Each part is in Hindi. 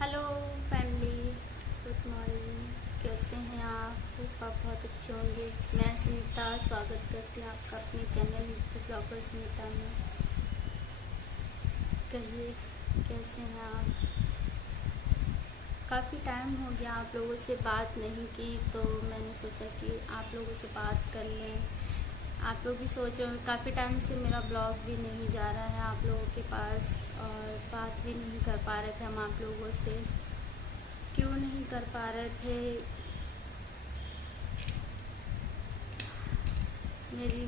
Hello family, good morning. कैसे हैं आप? होप आप बहुत अच्छे होंगे। मैं सुनीता स्वागत करती हूँ आपका अपने चैनल ब्लॉगर सुनीता में। कहिए कैसे हैं आप? काफ़ी टाइम हो गया आप लोगों से बात नहीं की, तो मैंने सोचा कि आप लोगों से बात कर लें। आप लोग भी सोच रहे हो काफ़ी टाइम से मेरा ब्लॉग भी नहीं जा रहा है आप लोगों के पास, और बात भी नहीं कर पा रहे थे हम आप लोगों से। क्यों नहीं कर पा रहे थे? मेरी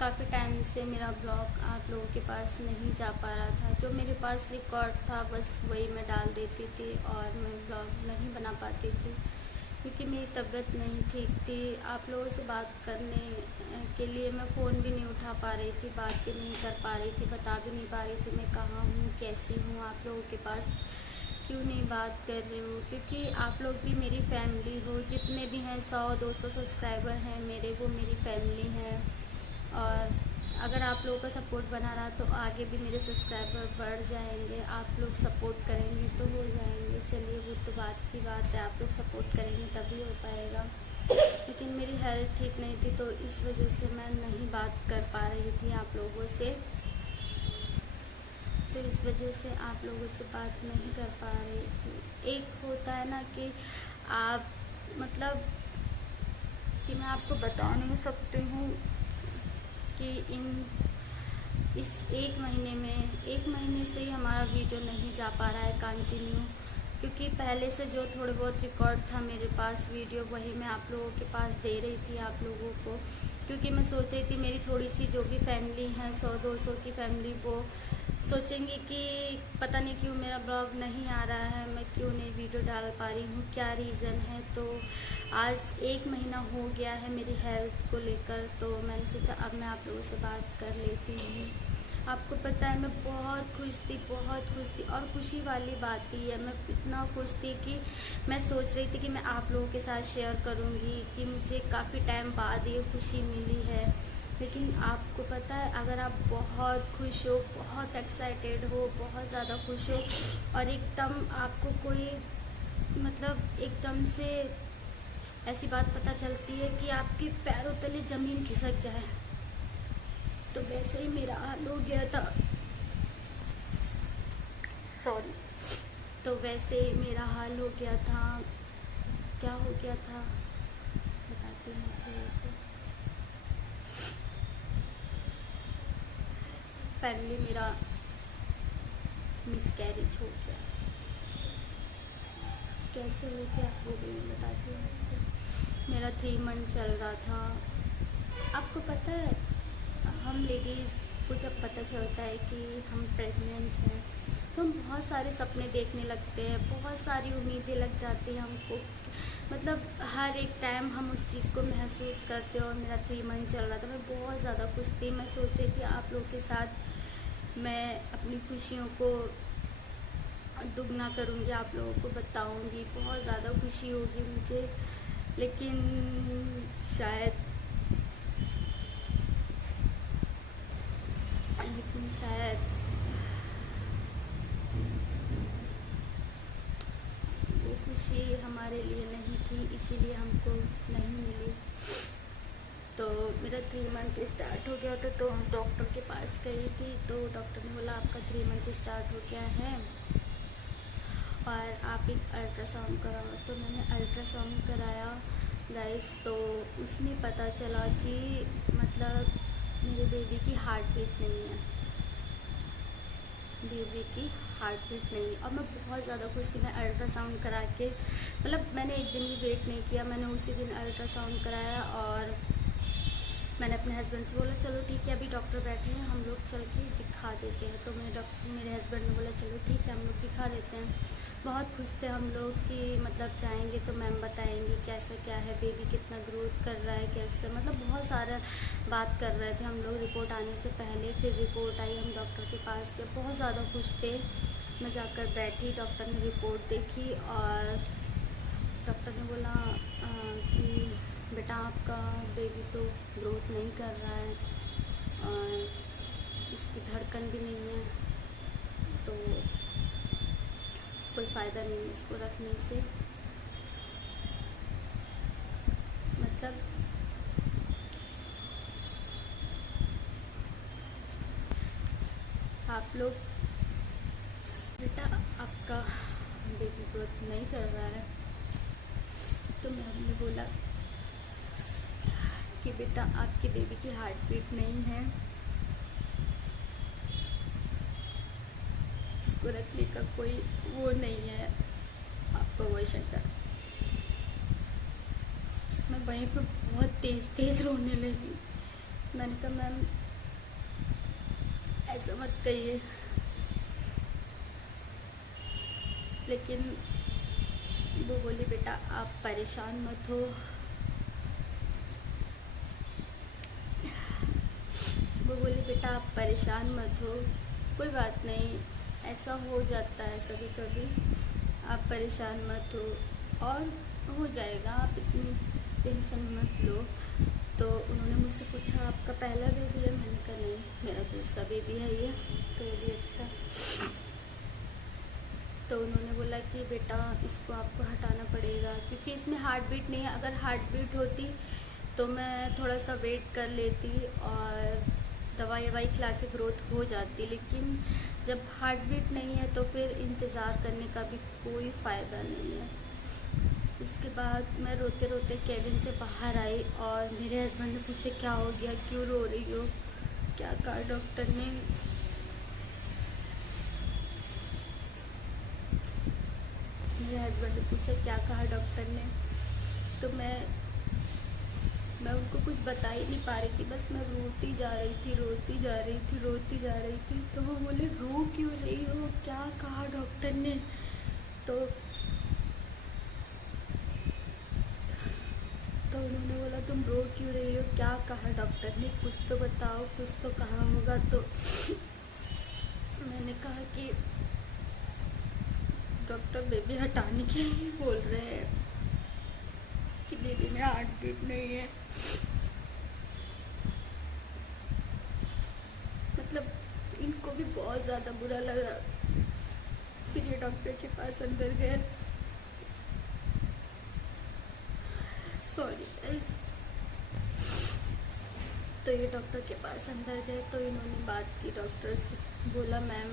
काफ़ी टाइम से मेरा ब्लॉग आप लोगों के पास नहीं जा पा रहा था। जो मेरे पास रिकॉर्ड था बस वही मैं डाल देती थी, और मैं ब्लॉग नहीं बना पाती थी क्योंकि मेरी तबीयत नहीं ठीक थी। आप लोगों से बात करने के लिए मैं फ़ोन भी नहीं उठा पा रही थी, बात भी नहीं कर पा रही थी, बता भी नहीं पा रही थी मैं कहाँ हूँ, कैसी हूँ। आप लोगों के पास क्यों नहीं बात कर रही हूँ? क्योंकि आप लोग भी मेरी फैमिली हो। जितने भी हैं 100-200 सब्सक्राइबर हैं मेरे, वो मेरी फैमिली हैं। और अगर आप लोगों का सपोर्ट बना रहा तो आगे भी मेरे सब्सक्राइबर बढ़ जाएंगे। आप लोग सपोर्ट करेंगे तो हो जाएंगे। चलिए वो तो बात की बात है, आप लोग सपोर्ट करेंगे तभी हो पाएगा। लेकिन मेरी हेल्थ ठीक नहीं थी, तो इस वजह से मैं नहीं बात कर पा रही थी आप लोगों से। तो इस वजह से आप लोगों से बात नहीं कर पा रही थी। एक होता है ना कि आप मतलब कि मैं आपको बता नहीं सकती हूँ कि इस एक महीने से ही हमारा वीडियो नहीं जा पा रहा है कंटिन्यू। क्योंकि पहले से जो थोड़े बहुत रिकॉर्ड था मेरे पास वीडियो, वही मैं आप लोगों के पास दे रही थी आप लोगों को। क्योंकि मैं सोच रही थी मेरी थोड़ी सी जो भी फैमिली है 100-200 की फैमिली, वो सोचेंगी कि पता नहीं क्यों मेरा ब्लॉग नहीं आ रहा है, मैं क्यों नहीं वीडियो डाल पा रही हूँ, क्या रीज़न है। तो आज 1 महीना हो गया है मेरी हेल्थ को लेकर, तो मैंने सोचा अब मैं आप लोगों से बात कर लेती हूँ। आपको पता है मैं बहुत खुश थी, बहुत खुश थी, और खुशी वाली बात ही है, मैं इतना खुश थी कि मैं सोच रही थी कि मैं आप लोगों के साथ शेयर करूँगी कि मुझे काफ़ी टाइम बाद ये खुशी मिली है। लेकिन आपको पता है, अगर आप बहुत खुश हो, बहुत एक्साइटेड हो, बहुत ज़्यादा खुश हो, और एकदम आपको कोई मतलब एकदम से ऐसी बात पता चलती है कि आपके पैरों तले ज़मीन खिसक जाए, तो वैसे ही मेरा हाल हो गया था। सॉरी। तो वैसे ही मेरा हाल हो गया था। क्या हो गया था बताती हूँ आपको। फैमिली मेरा मिसकैरेज हो गया। कैसे हो गया वो भी मैं बताती हूँ आपको। मेरा 3 मंथ चल रहा था। आपको पता है, हम लेडीज़ को जब पता चलता है कि हम प्रेग्नेंट हैं, तो हम बहुत सारे सपने देखने लगते हैं, बहुत सारी उम्मीदें लग जाती हैं हमको। मतलब हर एक टाइम हम उस चीज़ को महसूस करते हैं। और मेरा 3 मंथ चल रहा था, मैं बहुत ज़्यादा खुश थी। मैं सोच रही थी आप लोगों के साथ मैं अपनी खुशियों को दुगना करूँगी, आप लोगों को बताऊँगी, बहुत ज़्यादा खुशी होगी मुझे। लेकिन शायद लेकिन शायद वो खुशी हमारे लिए नहीं थी, इसीलिए हमको नहीं मिली। तो मेरा 3 मंथ स्टार्ट हो गया था, तो हम डॉक्टर के पास गई थी, तो डॉक्टर ने बोला आपका 3 मंथ स्टार्ट हो गया है और आप एक अल्ट्रासाउंड कराओ। तो मैंने अल्ट्रासाउंड कराया गाइस, तो उसमें पता चला कि मतलब मेरे बेबी की हार्ट बीट नहीं है, बेबी की हार्ट बीट नहीं। और मैं बहुत ज़्यादा खुश थी। मैं अल्ट्रासाउंड करा के मतलब मैंने एक दिन भी वेट नहीं किया, मैंने उसी दिन अल्ट्रासाउंड कराया। और मैंने अपने हस्बैंड से बोला चलो ठीक है, अभी डॉक्टर बैठे हैं, हम लोग चल के दिखा देते हैं। तो मेरे हस्बैंड ने बोला चलो ठीक है, हम लोग दिखा देते हैं। बहुत खुश थे हम लोग कि मतलब जाएंगे तो मैम बताएंगे कैसा क्या है, बेबी कितना ग्रोथ कर रहा है, कैसे, मतलब बहुत सारा बात कर रहे थे हम लोग रिपोर्ट आने से पहले। फिर रिपोर्ट आई, हम डॉक्टर के पास गए, बहुत ज़्यादा खुश थे। मैं जाकर बैठी, डॉक्टर ने रिपोर्ट देखी, और डॉक्टर ने बोला कि बेटा आपका बेबी तो ग्रोथ नहीं कर रहा है, और इसकी धड़कन भी नहीं है, तो कोई फ़ायदा नहीं है इसको रखने से। मतलब आप लोग, बेटा आपका बेबी ग्रोथ नहीं कर रहा है, तो मैम ने बोला कि बेटा आपके बेबी की हार्ट बीट नहीं है, इसको रखने का कोई वो नहीं है, आपको अबॉर्शन कर। मैं वहीं पर बहुत तेज़ रोने लगी। मैंने कहा मैम ऐसा मत कहिए, लेकिन वो बोली बेटा आप परेशान मत हो, वो बोली बेटा आप परेशान मत हो, कोई बात नहीं, ऐसा हो जाता है कभी कभी, आप परेशान मत हो और हो जाएगा, आप इतनी टेंशन मत लो। तो उन्होंने मुझसे पूछा आपका पहला बेबी है? मैंने कहा नहीं, मेरा दूसरा बेबी है ये। तो भी अच्छा। तो उन्होंने बोला कि बेटा इसको आपको हटाना पड़ेगा, क्योंकि इसमें हार्ट बीट नहीं है। अगर हार्ट बीट होती तो मैं थोड़ा सा वेट कर लेती और दवाई ववाई खिला के ग्रोथ हो जाती, लेकिन जब हार्ट बीट नहीं है तो फिर इंतज़ार करने का भी कोई फ़ायदा नहीं है। उसके बाद मैं रोते रोते केबिन से बाहर आई और मेरे हस्बैंड ने पूछे क्या हो गया, क्यों रो रही हो, क्या कहा डॉक्टर ने। मेरे हस्बैंड ने पूछा क्या कहा डॉक्टर ने, तो मैं उनको कुछ बता ही नहीं पा रही थी, बस मैं रोती जा रही थी, रोती जा रही थी, रोती जा रही थी। तो वो बोले रो क्यों रही हो, क्या कहा डॉक्टर ने। तो उन्होंने बोला तुम रो क्यों रही हो, क्या कहा डॉक्टर ने, कुछ तो बताओ, कुछ तो कहा होगा। तो मैंने कहा कि डॉक्टर बेबी हटाने के लिए बोल रहे हैं कि बेबी में हार्ट बीट नहीं है। मतलब इनको भी बहुत ज़्यादा बुरा लगा। फिर ये डॉक्टर के पास अंदर गए, सॉरी गाइस। तो ये डॉक्टर के पास अंदर गए तो इन्होंने बात की डॉक्टर से, बोला मैम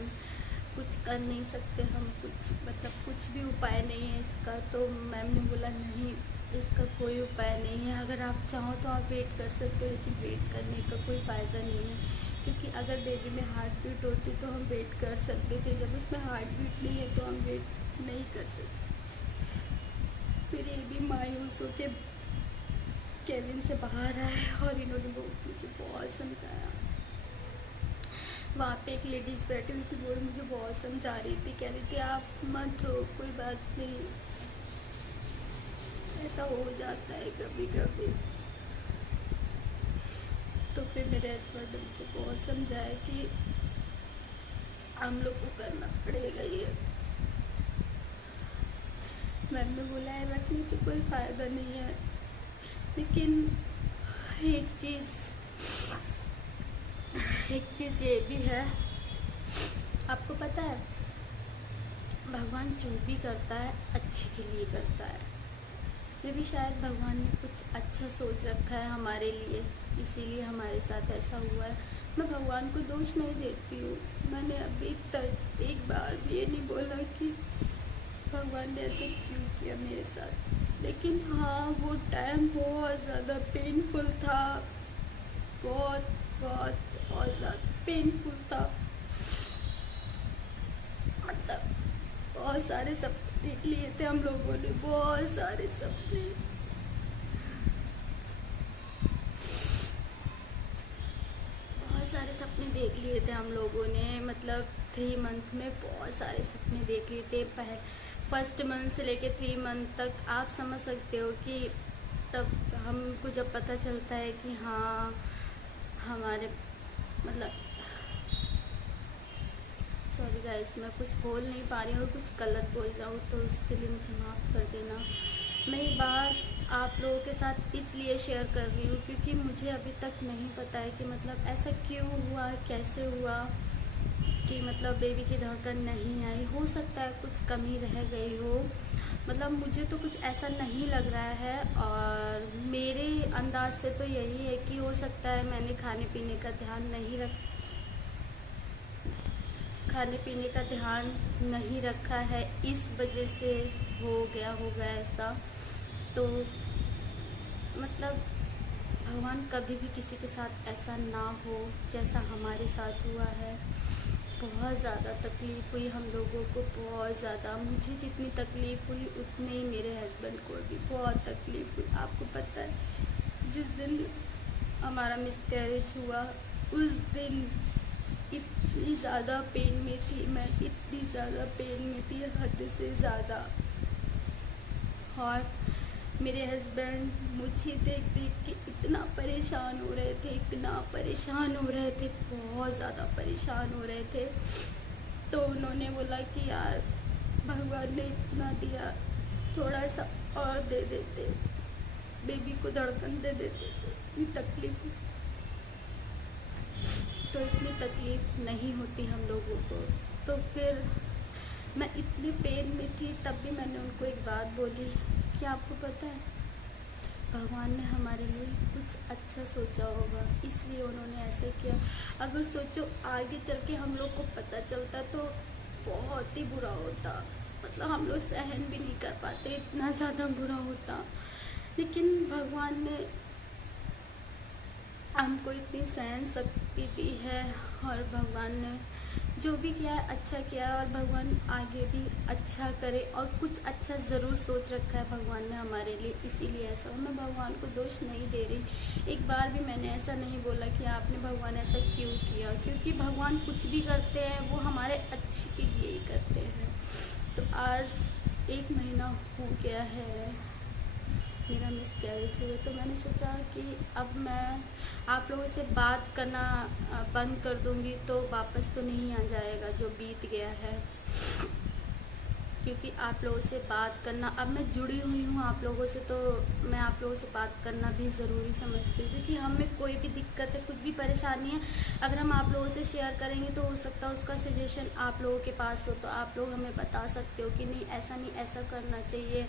कुछ कर नहीं सकते हम, कुछ मतलब कुछ भी उपाय नहीं है इसका। तो मैम ने बोला नहीं, इसका कोई उपाय नहीं है, अगर आप चाहो तो आप वेट कर सकते हो, लेकिन वेट करने का कोई फ़ायदा नहीं है, क्योंकि अगर बेबी में हार्ट बीट होती तो हम वेट कर सकते थे, जब उसमें हार्ट बीट नहीं है तो हम वेट नहीं कर सकते। फिर ये भी मायूस होके केबिन से बाहर आए और इन्होंने मुझे बहुत समझाया। वहाँ पे एक लेडीज़ बैठी हुई थी, वो मुझे बहुत समझा रही थी, कह रही थी आप मत रो, कोई बात नहीं, ऐसा हो जाता है कभी कभी। तो फिर मेरे हस्बैंड ने मुझे बहुत समझाया कि हम लोग को करना पड़ेगा ये। मैम ने बोला है रखने से कोई फ़ायदा नहीं है, लेकिन एक चीज़ ये भी है, आपको पता है भगवान जो भी करता है अच्छे के लिए करता है। मे भी शायद भगवान ने कुछ अच्छा सोच रखा है हमारे लिए, इसीलिए हमारे साथ ऐसा हुआ है। मैं भगवान को दोष नहीं देती हूँ, मैंने अभी तक एक बार भी ये नहीं बोला कि भगवान ने ऐसे क्यों किया मेरे साथ। लेकिन हाँ, वो टाइम बहुत ज़्यादा पेनफुल था, बहुत ज़्यादा पेनफुल था। मतलब बहुत सारे सपने देख लिए थे हम लोगों ने, बहुत सारे सपने। देख लिए थे हम लोगों ने, मतलब 3 मंथ में बहुत सारे सपने देख लिए थे। फर्स्ट मंथ से लेके 3 मंथ तक आप समझ सकते हो कि तब हमको जब पता चलता है कि हाँ हमारे मतलब सॉरी गाइस, मैं कुछ बोल नहीं पा रही हूँ, कुछ गलत बोल जाऊँ तो उसके लिए मुझे माफ़ कर देना। मैं ये बात आप लोगों के साथ इसलिए शेयर कर रही हूँ क्योंकि मुझे अभी तक नहीं पता है कि मतलब ऐसा क्यों हुआ, कैसे हुआ, कि मतलब बेबी की धड़कन नहीं आई। हो सकता है कुछ कमी रह गई हो, मतलब मुझे तो कुछ ऐसा नहीं लग रहा है। और मेरे अंदाज से तो यही है कि हो सकता है मैंने खाने पीने का ध्यान नहीं रखा है, इस वजह से हो गया ऐसा। तो मतलब भगवान कभी भी किसी के साथ ऐसा ना हो जैसा हमारे साथ हुआ है। बहुत ज़्यादा तकलीफ़ हुई हम लोगों को, बहुत ज़्यादा। मुझे जितनी तकलीफ़ हुई उतनी ही मेरे हस्बैंड को भी बहुत तकलीफ़ हुई। आपको पता है जिस दिन हमारा मिसकैरेज हुआ उस दिन इतनी ज़्यादा पेन में थी मैं, इतनी ज़्यादा पेन में थी, हद से ज़्यादा। और मेरे हस्बैंड मुझे देख देख के इतना परेशान हो रहे थे, बहुत ज़्यादा परेशान हो रहे थे। तो उन्होंने बोला कि यार भगवान ने इतना दिया, थोड़ा सा और दे देते, बेबी को धड़कन दे देते। इतनी तकलीफ़ नहीं होती हम लोगों को। तो फिर मैं इतनी पेन में थी, तब भी मैंने उनको एक बात बोली कि आपको पता है भगवान ने हमारे लिए कुछ अच्छा सोचा होगा, इसलिए उन्होंने ऐसा किया। अगर सोचो आगे चल के हम लोग को पता चलता तो बहुत ही बुरा होता, मतलब हम लोग सहन भी नहीं कर पाते, इतना ज़्यादा बुरा होता। लेकिन भगवान ने हमको इतनी सहन शक्ति दी है, और भगवान ने जो भी किया है अच्छा किया है, और भगवान आगे भी अच्छा करे, और कुछ अच्छा ज़रूर सोच रखा है भगवान ने हमारे लिए, इसीलिए ऐसा हो। मैं भगवान को दोष नहीं दे रही, एक बार भी मैंने ऐसा नहीं बोला कि आपने भगवान ऐसा क्यों किया, क्योंकि भगवान कुछ भी करते हैं वो हमारे अच्छे के लिए ही करते हैं। तो आज 1 महीना हो गया है मेरा मिसकैरेज हुए, तो मैंने सोचा कि अब मैं आप लोगों से बात करना बंद कर दूंगी तो वापस तो नहीं आ जाएगा जो बीत गया है। क्योंकि आप लोगों से बात करना, अब मैं जुड़ी हुई हूँ आप लोगों से, तो मैं आप लोगों से बात करना भी ज़रूरी समझती हूँ। क्योंकि हमें कोई भी दिक्कत है, कुछ भी परेशानी है, अगर हम आप लोगों से शेयर करेंगे तो हो सकता है उसका सजेशन आप लोगों के पास हो, तो आप लोग हमें बता सकते हो कि नहीं ऐसा करना चाहिए।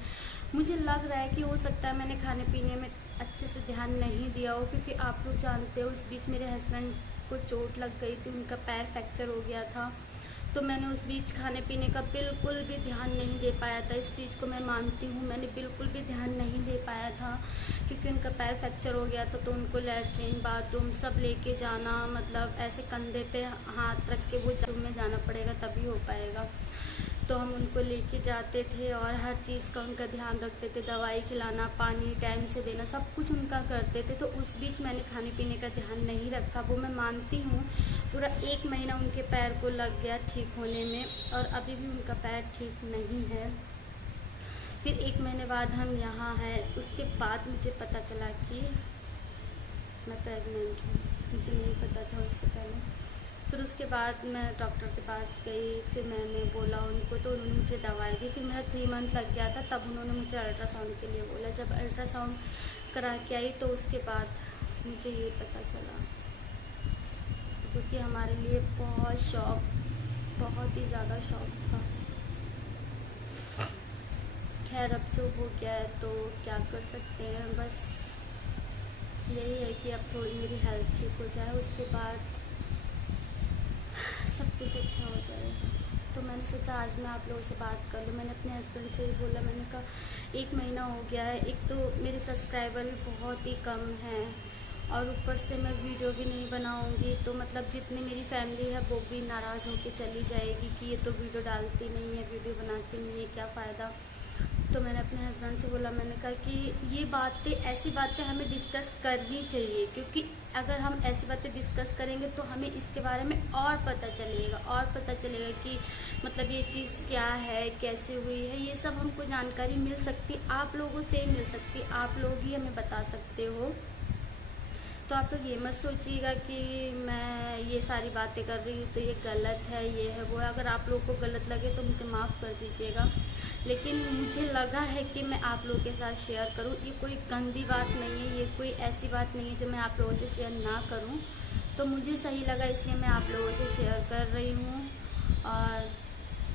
मुझे लग रहा है कि हो सकता है मैंने खाने पीने में अच्छे से ध्यान नहीं दिया हो, क्योंकि आप लोग जानते हो उस बीच मेरे हस्बैंड को चोट लग गई थी, उनका पैर फ्रैक्चर हो गया था। तो मैंने उस बीच खाने पीने का बिल्कुल भी ध्यान नहीं दे पाया था। इस चीज़ को मैं मानती हूँ, मैंने बिल्कुल भी ध्यान नहीं दे पाया था, क्योंकि उनका पैर फ्रैक्चर हो गया था। तो उनको लैट्रिन बाथरूम सब लेके जाना, मतलब ऐसे कंधे पे हाथ रख के वो बाथरूम में जाना पड़ेगा तभी हो पाएगा। तो हम उनको लेके जाते थे और हर चीज़ का उनका ध्यान रखते थे, दवाई खिलाना, पानी टाइम से देना, सब कुछ उनका करते थे। तो उस बीच मैंने खाने पीने का ध्यान नहीं रखा, वो मैं मानती हूँ। पूरा 1 महीना उनके पैर को लग गया ठीक होने में, और अभी भी उनका पैर ठीक नहीं है। फिर 1 महीने बाद हम यहाँ हैं, उसके बाद मुझे पता चला कि मैं प्रेग्नेंट हूँ, मुझे नहीं पता था उससे पहले। फिर उसके बाद मैं डॉक्टर के पास गई, फिर मैंने बोला उनको, तो उन्होंने मुझे दवाई दी। फिर मेरा 3 मंथ लग गया था, तब उन्होंने मुझे अल्ट्रासाउंड के लिए बोला। जब अल्ट्रासाउंड करा के आई तो उसके बाद मुझे ये पता चला, क्योंकि हमारे लिए बहुत ही ज़्यादा शॉक था। खैर अब जो हो गया है तो क्या कर सकते हैं, बस यही है कि अब थोड़ी मेरी हेल्थ ठीक हो जाए, उसके बाद सब कुछ अच्छा हो जाएगा। तो मैंने सोचा आज मैं आप लोगों से बात कर लूँ। मैंने अपने हस्बैंड से भी बोला, मैंने कहा 1 महीना हो गया है, एक तो मेरे सब्सक्राइबर भी बहुत ही कम हैं, और ऊपर से मैं वीडियो भी नहीं बनाऊंगी, तो मतलब जितनी मेरी फैमिली है वो भी नाराज़ होके चली जाएगी कि ये तो वीडियो डालती नहीं है, वीडियो बनाती नहीं है, क्या फ़ायदा। तो मैंने अपने हस्बैंड से बोला, मैंने कहा कि ये बातें, ऐसी बातें हमें डिस्कस करनी चाहिए, क्योंकि अगर हम ऐसी बातें डिस्कस करेंगे तो हमें इसके बारे में और पता चलेगा कि मतलब ये चीज़ क्या है, कैसे हुई है, ये सब हमको जानकारी मिल सकती, आप लोगों से मिल सकती, आप लोग ही हमें बता सकते हो। तो आप लोग ये मत सोचिएगा कि मैं ये सारी बातें कर रही हूँ तो ये गलत है, ये है वो है। अगर आप लोगों को गलत लगे तो मुझे माफ़ कर दीजिएगा, लेकिन मुझे लगा है कि मैं आप लोगों के साथ शेयर करूँ। ये कोई गंदी बात नहीं है, ये कोई ऐसी बात नहीं है जो मैं आप लोगों से शेयर ना करूँ। तो मुझे सही लगा, इसलिए मैं आप लोगों से शेयर कर रही हूँ। और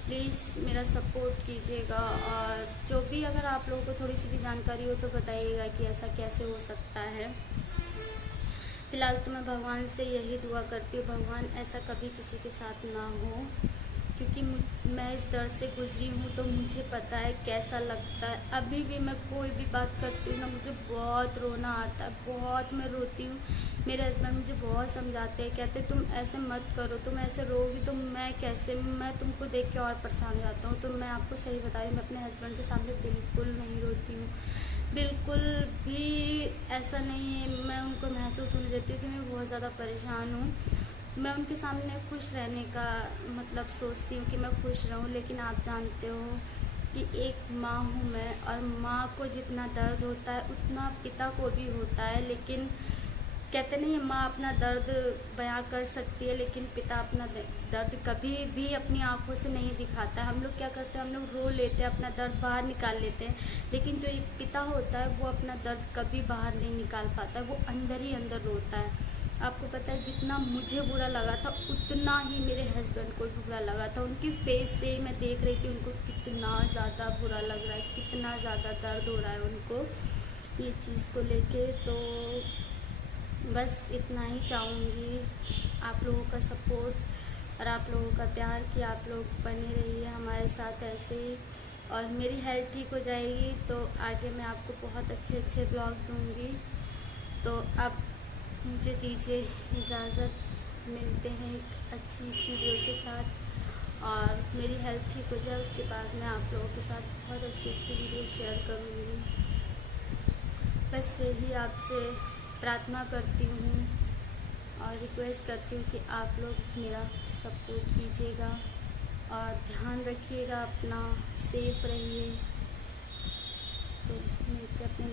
प्लीज़ मेरा सपोर्ट कीजिएगा, और जो भी अगर आप लोगों को थोड़ी सी भी जानकारी हो तो बताइएगा कि ऐसा कैसे हो सकता है। फ़िलहाल तो मैं भगवान से यही दुआ करती हूँ, भगवान ऐसा कभी किसी के साथ ना हो, क्योंकि मैं इस दर्द से गुजरी हूँ तो मुझे पता है कैसा लगता है। अभी भी मैं कोई भी बात करती हूँ ना, मुझे बहुत रोना आता है, बहुत मैं रोती हूँ। मेरे हस्बैंड मुझे बहुत समझाते हैं, कहते तुम ऐसे मत करो, तुम ऐसे रोगी तो मैं कैसे, मैं तुमको देख के और परेशान हो जाता हूँ। तो मैं आपको सही बता रही हूँ, मैं अपने हस्बैंड के सामने बिल्कुल नहीं रोती हूँ, बिल्कुल भी ऐसा नहीं है। मैं उनको महसूस होने देती हूँ कि मैं बहुत ज़्यादा परेशान हूँ। मैं उनके सामने खुश रहने का मतलब सोचती हूँ कि मैं खुश रहूँ, लेकिन आप जानते हो कि एक माँ हूँ मैं, और माँ को जितना दर्द होता है उतना पिता को भी होता है। लेकिन कहते नहीं है, माँ अपना दर्द बयां कर सकती है, लेकिन पिता अपना दर्द कभी भी अपनी आंखों से नहीं दिखाता है। हम लोग क्या करते हैं, हम लोग रो लेते हैं, अपना दर्द बाहर निकाल लेते हैं, लेकिन जो एक पिता होता है वो अपना दर्द कभी बाहर नहीं निकाल पाता है, वो अंदर ही अंदर रोता है। आपको पता है, जितना मुझे बुरा लगा था उतना ही मेरे हस्बैंड को भी बुरा लगा था। उनकी फेस से ही मैं देख रही थी उनको कितना ज़्यादा बुरा लग रहा है, कितना ज़्यादा दर्द हो रहा है उनको ये चीज़ को लेके। तो बस इतना ही चाहूँगी, आप लोगों का सपोर्ट और आप लोगों का प्यार, कि आप लोग बने रहिए हमारे साथ ऐसे ही। और मेरी हेल्थ ठीक हो जाएगी तो आगे मैं आपको बहुत अच्छे अच्छे ब्लॉग दूँगी। तो अब मुझे दीजिए इजाज़त, मिलते हैं एक अच्छी वीडियो के साथ। और मेरी हेल्थ ठीक हो जाए उसके बाद मैं आप लोगों के साथ बहुत अच्छी अच्छी वीडियो शेयर करूँगी। बस यही आपसे प्रार्थना करती हूँ और रिक्वेस्ट करती हूँ कि आप लोग मेरा सपोर्ट कीजिएगा और ध्यान रखिएगा अपना, सेफ रहिए। तो मिलते अपने